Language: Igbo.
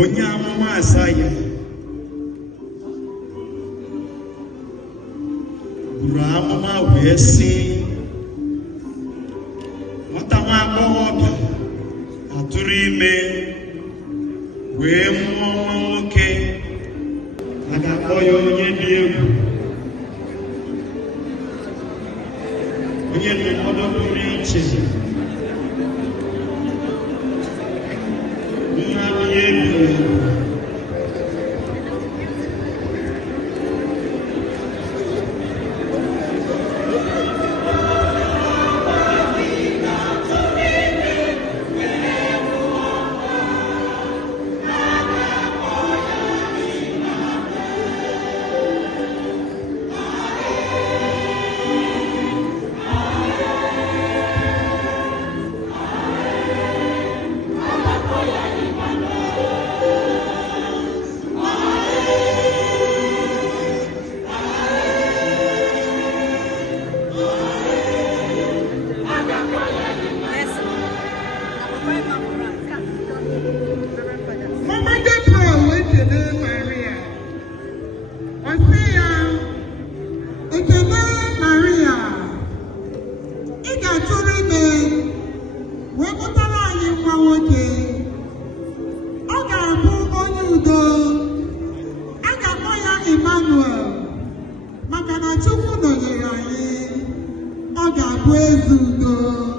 onye amụma Aịzaya buru amụma wee sị nwata nwa agbọghọbịa atụrụ ime wee mụọ nwa nwoke a ga-akpọ ya onye dị egwu, onye ndụmọdụ pụrụ iche, nwa onye ebighị ebi. Mama Gabriel went to the Maria. Maria. It got to remain. When we got on you, I got a move on you, though. I got my Emmanuel. Makana Chukuno, I got praise you, though.